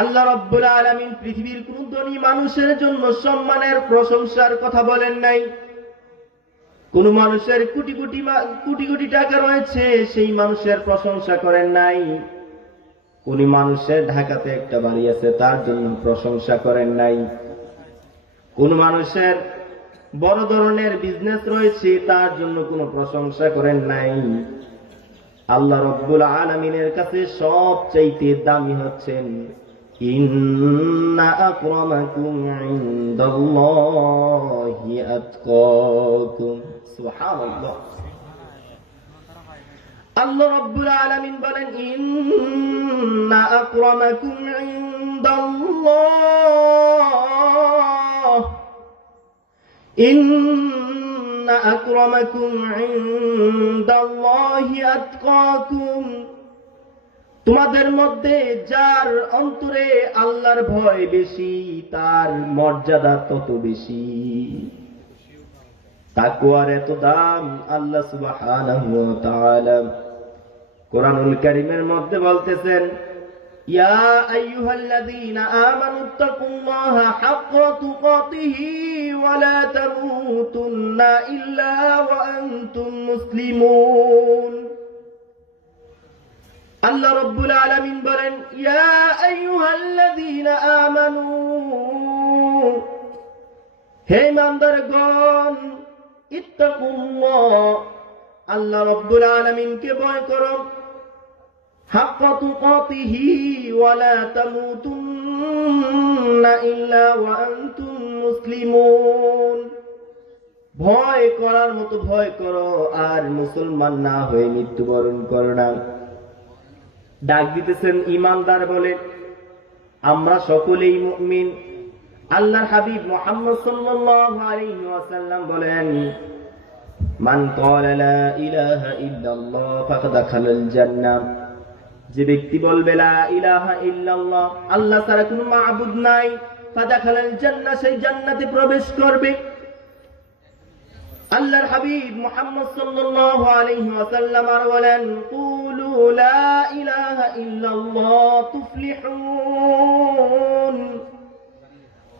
আল্লাহ রাব্বুল আলামিন পৃথিবীর কোন ধনী মানুষের জন্য সম্মানের প্রশংসার কথা বলেন নাই। কোন মানুষের কোটি কোটি টাকা রয়েছে, সেই মানুষের প্রশংসা করেন নাই। কোন মানুষের ঢাকাতে একটা বাড়ি আছে, তার জন্য প্রশংসা করেন নাই। কোন মানুষের বড় ধরনের বিজনেস রয়েছে, তার জন্য কোনো প্রশংসা করেন নাই। আল্লাহ রাব্বুল আলামিনের কাছে সবচাইতে দামি হচ্ছেন ইন্না আকরামাকুম ইনদাল্লাহি আতকাকুম। সুবহানাল্লাহ। আল্লাহ রাব্বুল আলামিন বলেন ইন্না আকরামাকুম ইনদাল্লাহ ইন্না আকরামাকুম ইনদাল্লাহি আতকাকুম। তোমাদের মধ্যে যার অন্তরে আল্লাহর ভয় বেশি, তার মর্যাদা তত বেশি। তাকওয়ার এত দাম আল্লাহ সুবহানাহু ওয়া তাআলা কোরআনুল কারীমের মধ্যে বলতেছেন, ইয়া আইয়ুহাল্লাযীনা আমানুত্তাকুল্লাহা হাক্কা তুকাতিহি ওয়া লা তামুতুন্না ইল্লা ওয়া আনতুম মুসলিমুন। আল্লাহ রাব্বুল আলামিন বলেন, ইয়া আইয়ুহাল্লাযীনা আমানু, হে ইমানদারগণ, ইত্তাকুল্লাহ, আল্লাহ রাব্বুল আলামিনকে ভয় করো, হাক্কা তুকাতিহি ওয়া লা তামুতুন্না ইল্লা ওয়া আনতুম মুসলিমুন। ভয় করার মতো ভয় করো, আর মুসলমান না হয়ে মৃত্যুবরণ করো না। ডাক দিতেছেন ইমানদার বলে। আমরা সকলেই মুমিন। আল্লাহর হাবিব মুহাম্মদ সাল্লাল্লাহু আলাইহি ওয়াসাল্লাম বলেন, মান ক্বালা লা ইলাহা ইল্লাল্লাহ ফাকাদ দাখালাল জান্নাহ। যে ব্যক্তি বলবে লা ইলাহা ইল্লাল্লাহ, আল্লাহ ছাড়া কোনো মাবুদ নাই, ফাদাখালাল জান্নাহ, সেই জান্নাতে প্রবেশ করবে। আল্লাহর হাবিব মুহাম্মদ সাল্লাল্লাহু আলাইহি ওয়াসাল্লাম আর বলেন, কুলু লা ইলাহা ইল্লাল্লাহ তুফলিহুন।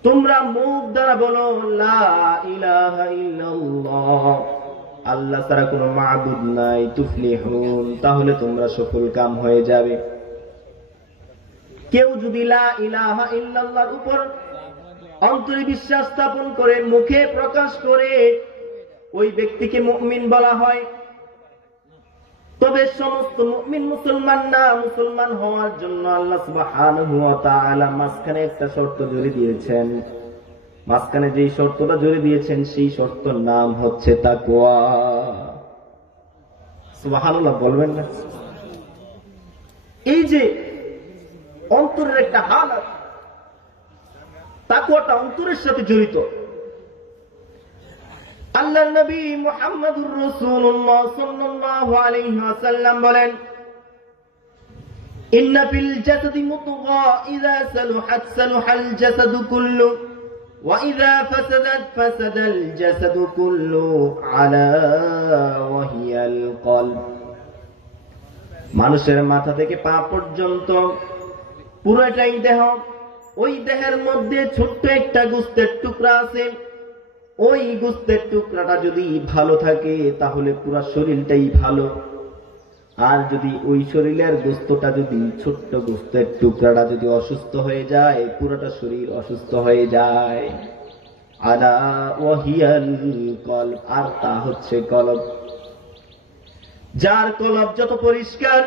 তোমরা মুখ দ্বারা বলো লা ইলাহা ইল্লাল্লাহ, আল্লাহ ছাড়া কোনো মাবুদ নাই, তুফলিহুন, তাহলে তোমরা সফল কাম হয়ে যাবে। কেউ যদি লা ইলাহা ইল্লাল্লাহর উপর অন্তরে বিশ্বাস স্থাপন করে, মুখে প্রকাশ করে, ওই ব্যক্তিকে মুমিন বলা হয়। তবে সমস্ত মুমিন মুসলমান না। মুসলমান হওয়ার জন্য আল্লাহ সুবহানাহু ওয়া তাআলা মাঝখানে একটা শর্ত জুড়ে দিয়েছেন। মাঝখানে যেই শর্তটা জুড়ে দিয়েছেন, সেই শর্তর নাম হচ্ছে তাকওয়া। সুবহানাল্লাহ বলবেন না? এই যে অন্তরের একটা হালত, তাকওয়াটা অন্তরের সাথে জড়িত। আল্লাহর নবী মুহাম্মদুর রাসূলুল্লাহ সাল্লাল্লাহু আলাইহি ওয়াসাল্লাম বলেন, ইন্না ফিল জাসাদি মুদগা ইযা সালুহাত সালুহাল জাসাদু কুল্লু ওয়া ইযা ফাসাদাত ফাসাদাল জাসাদু কুল্লু আলা ওয়া হিয়াল কলব। মানুষের মাথা থেকে পা পর্যন্ত পুরোটাই দেহ। ওই দেহের মধ্যে ছোট্ট একটা গোশতের টুকরা আছে। ওই গোশতের টুকরাটা যদি ভালো থাকে, তাহলে পুরো শরীরটাই ভালো। আর যদি ওই শরীরের গোশতটা যদি, ছোট্ট গোশতের টুকরাটা যদি অসুস্থ হয়ে যায়, পুরোটা শরীর অসুস্থ হয়ে যায়। আলা ওয়া হিয়াল কলব, আর তা হচ্ছে কলব। যার কলব যত পরিষ্কার,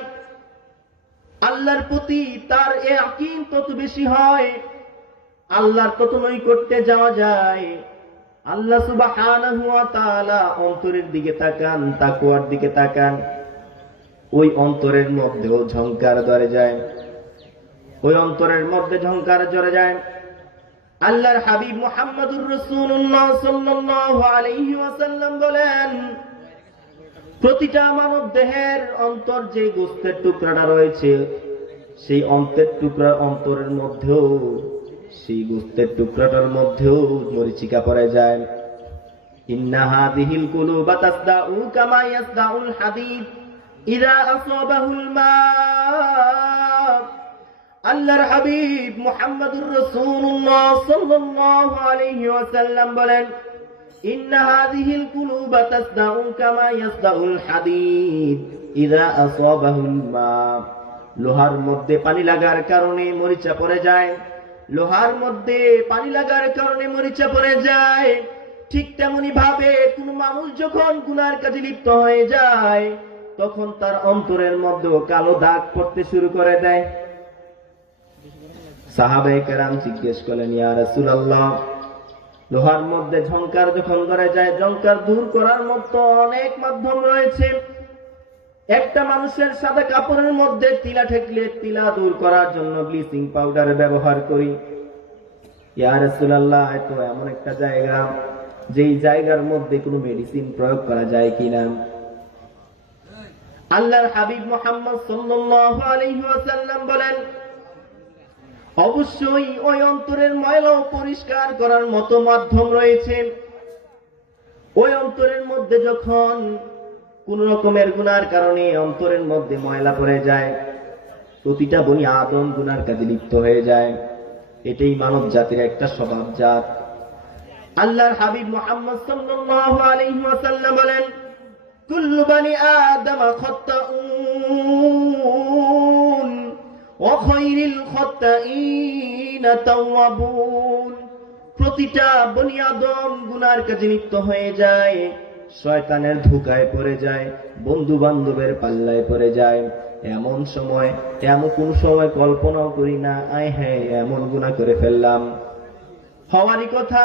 আল্লাহর প্রতি তার ইয়াকিন তত বেশি হয়, আল্লাহর তত নৈকট্যে যাওয়া যায়। আল্লাহ সুবহানাহু ওয়া তাআলা অন্তরের দিকে তাকান, তাকওয়ার দিকে তাকান। ওই অন্তরের মধ্যেও ঝংকার ধরে যায়, ওই অন্তরের মধ্যে ঝংকার জ্বরে যায়। আল্লাহর হাবিব মুহাম্মদুর রাসূলুল্লাহ সাল্লাল্লাহু আলাইহি ওয়াসাল্লাম বলেন, প্রতিটা মানব দেহের অন্তর যে গোশতের টুকরাটা রয়েছে, সেই অন্তরের মধ্যেও, সেই গোশতের টুকরাটার মধ্যেও মরিচিকা পড়ে যায়। ইন্না হাযিহিল কুলুবা তাসদাউ কামা ইয়াসদাউল হাদীদ ইযা আসাবাহুল মা। আল্লাহর হাবিব মুহাম্মদুর রাসূলুল্লাহ সাল্লাল্লাহু আলাইহি ওয়াসাল্লাম বলেন, ইন্না হাযিহিল কুলুবা তাসদাউ কামা ইয়াসদাউল হাদীদ ইযা আসাবাহুল মা। লোহার মধ্যে পানি লাগার কারণে মরিচা পড়ে যায়, লোহার মধ্যে পানি লাগার কারণে মরিচা পড়ে যায়। ঠিক তেমনি ভাবে কোন মানুষ যখন গুনার কাজে লিপ্ত হয়ে যায়, তখন তার অন্তরের মধ্যে কালো দাগ পড়তে শুরু করে দেয়। সাহাবায়ে কেরাম জিজ্ঞেস করলেন, ইয়া রাসূলুল্লাহ, লোহার মধ্যে ঝংকার যখন ধরে যায়, ঝংকার দূর করার মতো অনেক মাধ্যম রয়েছে। একটা মানুষের সাদা কাপড়ের মধ্যে তিলা ঠেকলে তিলা দূর করার জন্য ব্লিচিং পাউডার ব্যবহার করি। ইয়া রাসূলুল্লাহ, এত এমন একটা জায়গা, যেই জায়গার মধ্যে কোনো মেডিসিন প্রয়োগ করা যায় কিনা? আল্লাহর হাবিব মুহাম্মদ সাল্লাল্লাহু আলাইহি ওয়াসাল্লাম বলেন, অবশ্যই ওই অন্তরের ময়লা পরিষ্কার করার মতো মাধ্যম রয়েছে। ওই অন্তরের মধ্যে যখন কোন রকমের গুনার কারণে অন্তরের মধ্যে ময়লা পড়ে যায়, প্রতিটা বনি আদম গুনার কাজে লিপ্ত হয়ে যায়। এটাই মানব জাতির একটা স্বভাবজাত। আল্লাহর হাবিব মুহাম্মদ সাল্লাল্লাহু আলাইহি ওয়াসাল্লাম বলেন, কুল্লু বানি আদম খাত্তাউন ওয়া খায়রুল খাত্তাইনা তাওয়াবুন। প্রতিটা বনি আদম গুনার কাজে লিপ্ত হয়ে যায়, শয়তানের ধোঁকায় পড়ে যায়, বন্ধু বান্ধবের পাল্লায় পড়ে যায়। এমন সময়, এমন কোন সময় কল্পনাও করি না, আয় হ্যাঁ এমন গুনাহ করে ফেললাম। হওয়ারই কথা।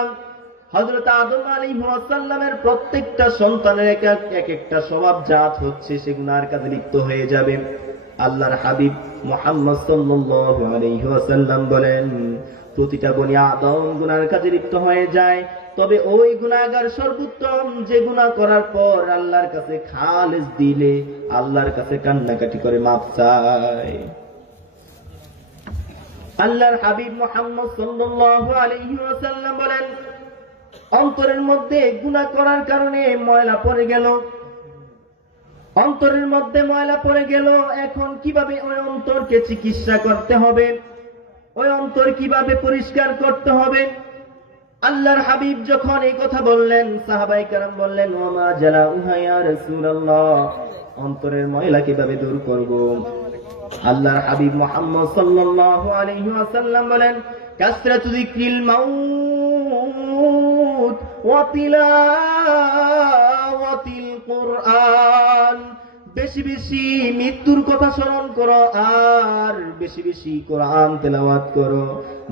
হযরত আদম আলাইহিস সালামের প্রত্যেকটা সন্তানের এক একটা স্বভাবজাত হচ্ছে সে গুনার কাজে লিপ্ত হয়ে যাবে। আল্লাহর হাবিব মুহাম্মদ সাল্লাল্লাহু আলাইহি ওয়াসাল্লাম বলেন, প্রতিটা বনি আদম গুনার কাজে লিপ্ত হয়ে যায়, তবে ওই গুনাহগার সর্বোত্তম যে গুনাহ করার পর আল্লাহর কাছে খালেস দিলে আল্লাহর কাছে কান্নাকাটি করে মাফ চায়। আল্লাহর হাবিব মুহাম্মদ সাল্লাল্লাহু আলাইহি ওয়াসাল্লাম বলেন, অন্তরের মধ্যে গুনাহ করার কারণে ময়লা পড়ে গেল, অন্তরের মধ্যে ময়লা পড়ে গেল। এখন কিভাবে ওই অন্তরকে চিকিৎসা করতে হবে, ওই অন্তর কিভাবে পরিষ্কার করতে হবে? আল্লাহর হাবিব যখন এই কথা বললেন, সাহাবায়ে কেরাম বললেন, ওয়া মা জালাউহা ইয়া রাসূলুল্লাহ, অন্তরের ময়লা কিভাবে দূর করব? আল্লাহর হাবিব মুহাম্মদ সাল্লাল্লাহু আলাইহি ওয়াসাল্লাম বলেন, কাসরাতু যিকরিল মাউত ওয়া তিলাওয়াতিল কুরআন। বেশি বেশি মৃত্যুর কথা স্মরণ করো আর বেশি বেশি কোরআন তেলাওয়াত করো।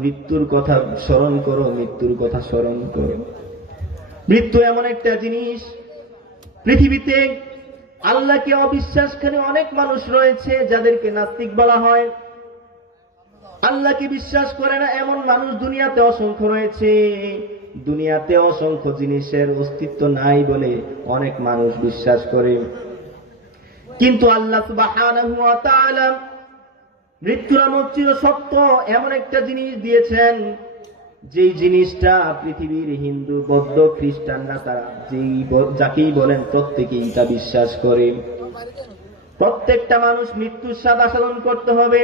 মৃত্যুর কথা স্মরণ করো, মৃত্যুর কথা স্মরণ করো। মৃত্যু এমন একটা জিনিস, পৃথিবীতে আল্লাহকে অবিশ্বাসকারী অনেক মানুষ রয়েছে যাদেরকে নাস্তিক বলা হয়। আল্লাহকে বিশ্বাস করে না এমন মানুষ দুনিয়াতে অসংখ্য রয়েছে। দুনিয়াতে অসংখ্য জিনিসের অস্তিত্ব নাই বলে অনেক মানুষ বিশ্বাস করে, কিন্তু আল্লাহ সুবহানাহু ওয়া তাআলা মৃত্যু নামক চিরসত্য এমন একটা জিনিস দিয়েছেন, যেই জিনিসটা পৃথিবীর হিন্দু, বৌদ্ধ, খ্রিস্টানরা তারা যাকেই বলেন প্রত্যেকেই তা বিশ্বাস করে। প্রত্যেকটা মানুষ মৃত্যুর স্বাদ আস্বাদন করতে হবে।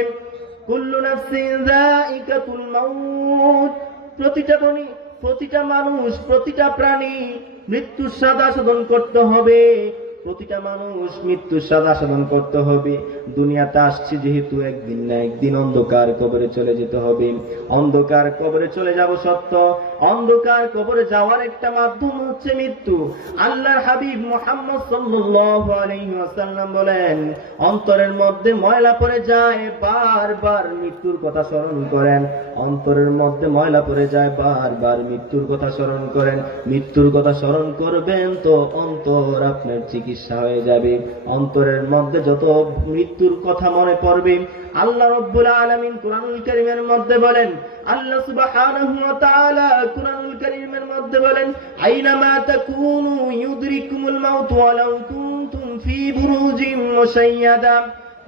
কুল্লু নাফসিন যায়িকাতুল মাউত। প্রতিটা মানুষ, প্রতিটা প্রাণী মৃত্যুর স্বাদ আস্বাদন করতে হবে। প্রতিটা মানুষ মৃত্যুর স্বাদ আস্বাদন করতে হবে। দুনিয়াতে আসছে যেহেতু একদিন না একদিন অন্ধকার কবরে চলে যেতে হবে। অন্ধকার কবরে চলে যাব সত্য, অন্ধকার কবরে যাওয়ার একটা মাধ্যম হচ্ছে মৃত্যু। আল্লাহর হাবিব মুহাম্মদ সাল্লাল্লাহু আলাইহি ওয়াসাল্লাম বলেন, অন্তরের মধ্যে ময়লা পড়ে যায়, বারবার মৃত্যুর কথা স্মরণ করেন। অন্তরের মধ্যে ময়লা পড়ে যায়, বারবার মৃত্যুর কথা স্মরণ করেন। মৃত্যুর কথা স্মরণ করবেন তো অন্তর আপনার চিকিৎসা হয়ে যাবে। অন্তরের মধ্যে যত মৃত্যুর কথা মনে পড়বে, আল্লাহ রাব্বুল আলামিন কুরআনুল কারীমের মধ্যে বলেন, আল্লাহ সুবহানাহু ওয়া তাআলা কুরআনুল কারীমের মধ্যে বলেন, আইনামা তাকুনু ইউদরিকুমুল মাউত ওয়ালাউ কুনতুম ফি বুরুজিন মুশাইয়াদা।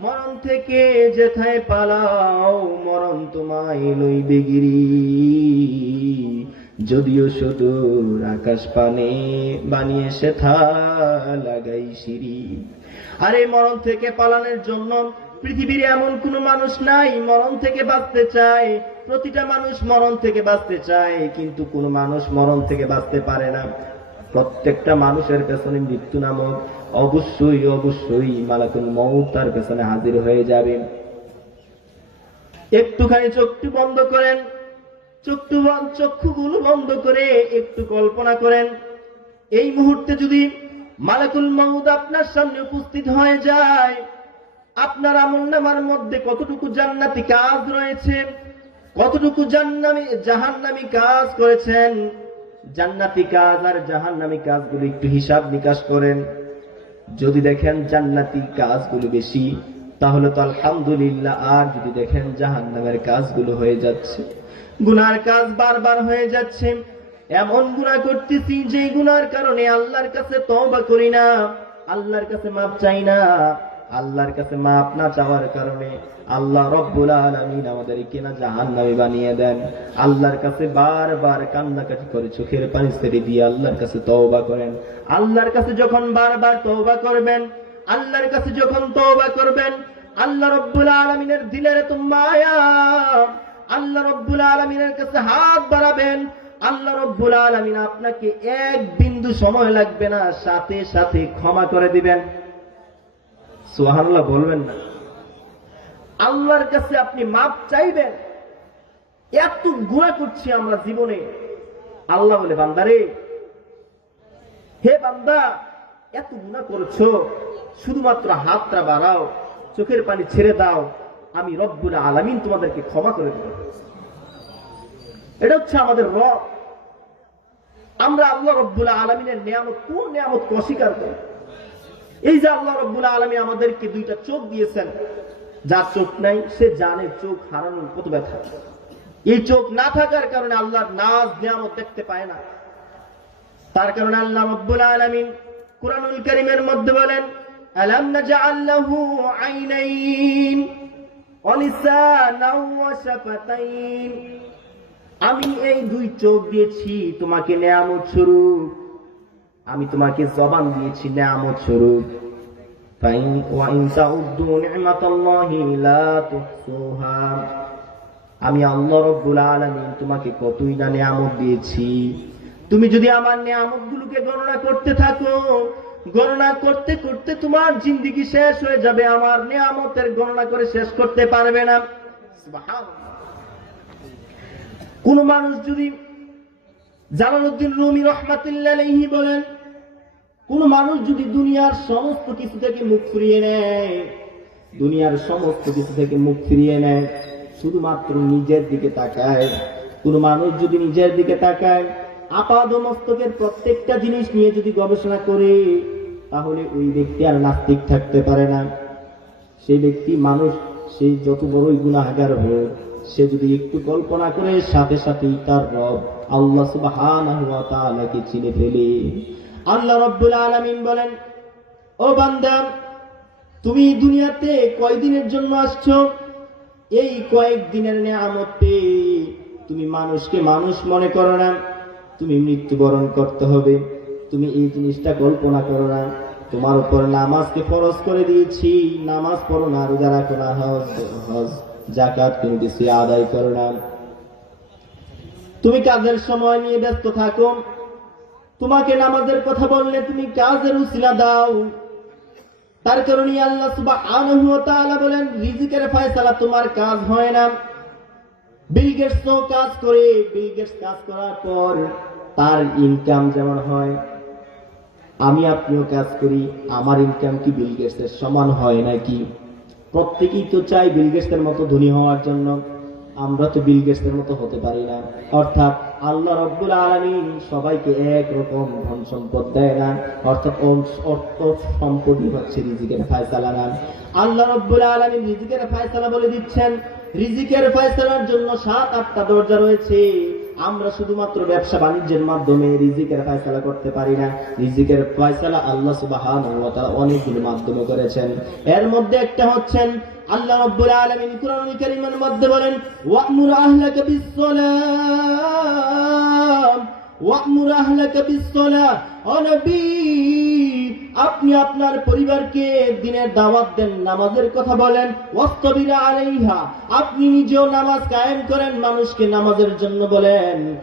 মরণ থেকে যেথায় পালাও মরণ তোমায় লইবে গিরি, যদিও সুদূর আকাশ পানে বানিয়ে সেথা লাগাই সিঁড়ি। আর এই মরণ থেকে পালানোর জন্য পৃথিবীর এমন কোন মানুষ নাই মরণ থেকে বাঁচতে চায়। প্রতিটা মানুষ মরণ থেকে বাঁচতে চায়, কিন্তু কোন মানুষ মরণ থেকে বাঁচতে পারে না। প্রত্যেকটা মানুষের পেছনে মৃত্যু নামক অবশ্যই অবশ্যই মালাকুল মউত তার পেছনে হাজির হয়ে যাবে। একটুখানি চোখটি বন্ধ করেন, চক্ষুগুলো বন্ধ করে একটু কল্পনা করেন, এই মুহূর্তে যদি মালাকুল মউত আপনার সামনে উপস্থিত হয়ে যায়, আপনার আমলনামার মধ্যে কতটুকু জান্নাতি কাজ রয়েছে, কতটুকু জাহান্নামী কাজ করেছেন। জান্নাতি কাজ আর জাহান্নামী কাজগুলো একটু হিসাব নিকাশ করেন। যদি দেখেন জান্নাতি কাজগুলো বেশি, তাহলে তো আলহামদুলিল্লাহ। আর যদি দেখেন জাহান্নামের কাজগুলো হয়ে যাচ্ছে, গুনার কাজ বারবার হয়ে যাচ্ছে, এমন গুনাহ করতেছি যে গুনার কারণে আল্লাহর কাছে তওবা করি না, আল্লাহর কাছে মাপ চাই না, আল্লাহর কাছে মাপ না চাওয়ার কারণে আল্লাহ রব্বুল আলামিন আমাদেরকে না জাহান্নামী বানিয়ে দেন। আল্লাহর কাছে বারবার কান্নাকাটি করে চোখের পানি ছেড়ে দিয়ে আল্লাহর কাছে তওবা করেন। আল্লাহর কাছে যখন বারবার তওবা করবেন, আল্লাহর কাছে যখন তওবা করবেন, আল্লাহ রব্বুল আলামিনের দিলের এত মায়া, আল্লাহ রব্বুল আলামিনের কাছে হাত বাড়াবেন, আল্লাহ রব্বুল আলামিন আপনাকে এক বিন্দু সময় লাগবে না, সাথে সাথে ক্ষমা করে দিবেন। সুবহানাল্লাহ বলবেন না? আল্লাহর কাছে আপনি মাপ চাইবেন। এত গুনাহ করছি আমরা জীবনে, আল্লাহ বলে বান্দারে, হে বান্দা এত গুনাহ করেছো, শুধুমাত্র হাতটা বাড়াও, চোখের পানি ছেড়ে দাও, আমি রব্বুল আলামিন তোমাদেরকে ক্ষমা করে দেব। এটা হচ্ছে আমাদের রব। আমরা আল্লাহ রব্বুল আলামিনের নিয়ামত, কোন নিয়ামত অস্বীকার করি? এই যে আল্লাহ রব্বুল আলামিন আমাদেরকে দুইটা চোখ দিয়েছেন, যার চোখ নাই সে জানে চোখ হারানোর কত ব্যথা। এই চোখ না থাকার কারণে আল্লাহর নাজ নিয়ামত দেখতে পায় না। তার কারণে আল্লাহ রব্বুল আলামিন কুরআনুল কারীমের মধ্যে বলেন, আলাম নাজআল লাহু আইনাইন ওয়া লিসানান ওয়া শাফাতাইন, আমি এই দুই চোখ দিয়েছি তোমাকে নিয়ামত স্বরূপ, আমি তোমাকে জবান দিয়েছি নিয়ামত স্বরূপ। আমি আল্লাহ রব্বুল আলামিন তোমাকে কতই না নিয়ামত দিয়েছি, তুমি যদি আমার নিয়ামত গুলোকে গণনা করতে থাকো, গণনা করতে করতে তোমার জিন্দেগি শেষ হয়ে যাবে, আমার নিয়ামতের গণনা করে শেষ করতে পারবে না। সুবহানাল্লাহ। কোন মানুষ যদি, জালালউদ্দিন রুমি রাহমাতুল্লাহি আলাইহি বলেন, কোন মানুষ যদি দুনিয়ার সমস্ত কিছু থেকে মুখ ফিরিয়ে নেয়, দুনিয়ার সমস্ত কিছু থেকে মুখ ফিরিয়ে নেয়, শুধুমাত্র নিজের দিকে তাকায়, কোন মানুষ যদি নিজের দিকে তাকায়, আপাদ মস্তকের প্রত্যেকটা জিনিস নিয়ে যদি গবেষণা করে, তাহলে ওই ব্যক্তি আর নাস্তিক থাকতে পারে না। সেই ব্যক্তি, মানুষ, সে যত বড়ই গুনাহগার হোক, সে যদি একটু কল্পনা করে, সাথে সাথেই তার রব আল্লাহ সুবহানাহু ওয়া তাআলাকে চিনে ফেলে। আল্লাহ রব্বুল আলামিন বলেন, ও বান্দা, তুমি দুনিয়াতে কয়দিনের জন্য আসছো? এই কয়েকদিনের নিয়ামত পেয়ে তুমি মানুষকে মানুষ মনে করো না, তুমি মৃত্যুবরণ করতে হবে, তুমি এই জিনিসটা কল্পনা করো না। তোমার উপর নামাজকে ফরজ করে দিয়েছি, নামাজ পড়ো না, রোজা রাখো না, হজ যাকাত কোনো কিছু আদায় করো না। তুমি কাজের সময় নিয়ে ব্যস্ত থাকো, তোমাকে নামাজের কথা বললে তুমি কাজের উসিলা দাও। তার কারণে আল্লাহ সুবহানাহু ওয়া তাআলা বলেন, রিজিকের ফয়সালা তোমার কাজ হয় না। বিল গেটস কাজ করে, বিল গেটস কাজ করার পর তার ইনকাম যেমন হয়, আমি আপনিও কাজ করি, আমার ইনকাম কি বিল গেটসের সমান হয় নাকি? প্রত্যেকেই তো চাই বিল গেটসের মতো ধনী হওয়ার জন্য, আমরা তো বিল গেটসের মতো হতে পারি না। অর্থাৎ আল্লাহ রব্বুল আলামিন সবাইকে একরকম ধন সম্পদ দেয় না, অর্থাৎ অর্থ সম্পদই হচ্ছে রিজিকের ফয়সালা না। আল্লাহ রব্বুল আলামিন রিজিকের ফয়সালা বলে দিচ্ছেন, রিজিকের ফয়সালার জন্য 7-8টা দরজা রয়েছে। আমরা শুধুমাত্র ব্যবসা বাণিজ্যের মাধ্যমে রিজিকের ফয়সালা করতে পারি না। রিজিকের ফয়সালা আল্লাহ সুবহানাহু ওয়া তাআলা অনেকগুলো মাধ্যমে করেছেন। এর মধ্যে একটা হচ্ছেন, আল্লাহ রাব্বুল আলামিন কুরআনুল কারীমের মধ্যে বলেন, ওয়া'মুর আহলাকা বিস-সালাহ, ওয়া'মুর আহলাকা বিস-সালাহ। ও নবী, আপনি আপনার পরিবারকে দিনের দাওয়াত দেন, নামাজের কথা বলেন, ওয়াস্তাবিরা আলাইহা, আপনি নিজেও নামাজ কায়েম করেন, মানুষকে নামাজের জন্য বলেন।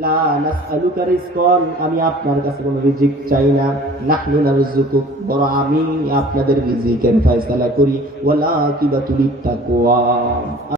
লা নাসআলুকা রিজকান, আমি আপনার কাছে কোনো রিজিক চাই না, নাহনু নারযুকুক, বড় আমি আপনাদের রিজিকের ফয়সালা করি, ওয়ালা কিবাতুলিত তাকওয়া।